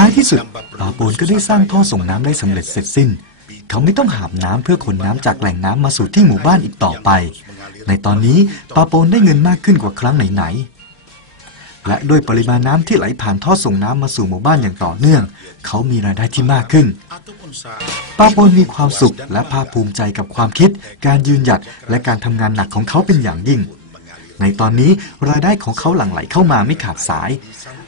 ท้ายที่สุดป่าโปนก็ได้สร้างท่อส่งน้ำได้สำเร็จเสร็จสิ้น เขาไม่ต้องหาบน้ำเพื่อขนน้ำจากแหล่งน้ำมาสู่ที่หมู่บ้านอีกต่อไป ในตอนนี้ป่าโปนได้เงินมากขึ้นกว่าครั้งไหนๆและด้วยปริมาณน้ำที่ไหลผ่านท่อส่งน้ำมาสู่หมู่บ้านอย่างต่อเนื่อง เขามีรายได้ที่มากขึ้นป้าปนมีความสุขและภาคภูมิใจกับความคิด การยืนหยัดและการทำงานหนักของเขาเป็นอย่างยิ่ง ในตอนนี้รายได้ของเขาหลั่งไหลเข้ามาไม่ขาดสาย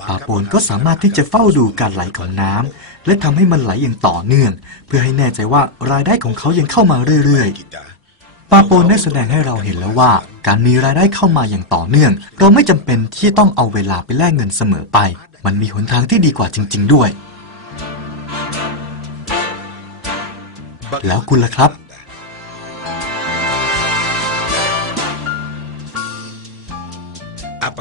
ปาโปนก็สามารถที่จะเฝ้าดูการไหลของน้ำและทำให้มันไหลอย่างต่อเนื่อง เพื่อให้แน่ใจว่ารายได้ของเขายังเข้ามาเรื่อยๆ ปาโปนได้แสดงให้เราเห็นแล้วว่า การมีรายได้เข้ามาอย่างต่อเนื่อง เราไม่จำเป็นที่ต้องเอาเวลาไปแลกเงินเสมอไป มันมีหนทางที่ดีกว่าจริง ๆ ด้วย แล้วคุณล่ะครับ